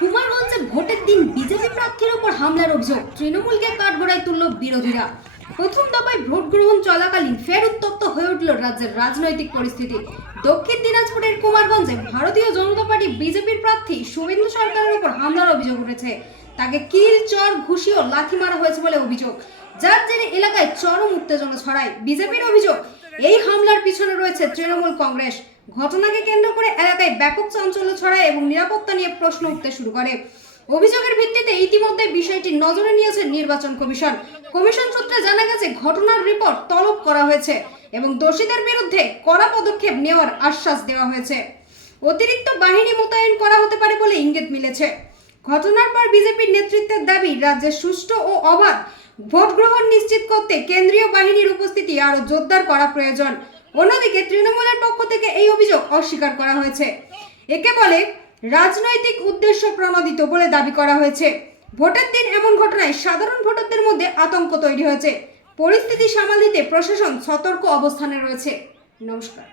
কুমারগঞ্জে ভোটের দিন বিজেপি প্রার্থীর উপর হামলার অভিযোগ, তৃণমূলকে কাঠগড়ায় তুলল বিরোধীরা। প্রথম দফায় ভোট গ্রহণ চলাকালীন ফের উত্তপ্ত হয়ে উঠল রাজ্যের রাজনৈতিক পরিস্থিতি। দক্ষিণ দিনাজপুরের কুমারগঞ্জে ভারতীয় জনতা পার্টি বিজেপির প্রার্থী শুভেন্দু সরকারের উপর হামলার অভিযোগ উঠেছে। তাকে কিল, চর, ঘুষি ও লাথি মারা হয়েছে বলে অভিযোগ, যার জেরে এলাকায় চরম উত্তেজনা ছড়ায়। বিজেপির অভিযোগ, এই হামলার পিছনে রয়েছে তৃণমূল কংগ্রেস। ঘটনাকে কেন্দ্র করে এলাকায় ব্যাপক চাঞ্চল্য ছড়ায় এবং নিরাপত্তা নিয়ে প্রশ্ন উঠতে শুরু করে। অভিযোগের ভিত্তিতে ইতিমধ্যে বিষয়টি নজরে নিয়েছে নির্বাচন কমিশন। কমিশন সূত্রে জানা গেছে, ঘটনার রিপোর্ট তলব করা হয়েছে এবং দোষীদের বিরুদ্ধে কড়া পদক্ষেপ নেওয়ার আশ্বাস দেওয়া হয়েছে। অতিরিক্ত বাহিনী মোতায়েন করা হতে পারে বলে ইঙ্গিত মিলেছে। ঘটনার পর বিজেপির নেতৃত্বের দাবি, রাজ্যে সুষ্ঠু ও অবাধ ভোট গ্রহণ নিশ্চিত করতে কেন্দ্রীয় বাহিনীর উপস্থিতি আরো জোরদার করা প্রয়োজন। অন্যদিকে তৃণমূলের পক্ষ থেকে এই অভিযোগ অস্বীকার করা হয়েছে। একে বলে রাজনৈতিক উদ্দেশ্য প্রণোদিত বলে দাবি করা হয়েছে। ভোটের দিন এমন ঘটনায় সাধারণ ভোটারদের মধ্যে আতঙ্ক তৈরি হয়েছে। পরিস্থিতি সামাল দিতে প্রশাসন সতর্ক অবস্থানে রয়েছে। নমস্কার।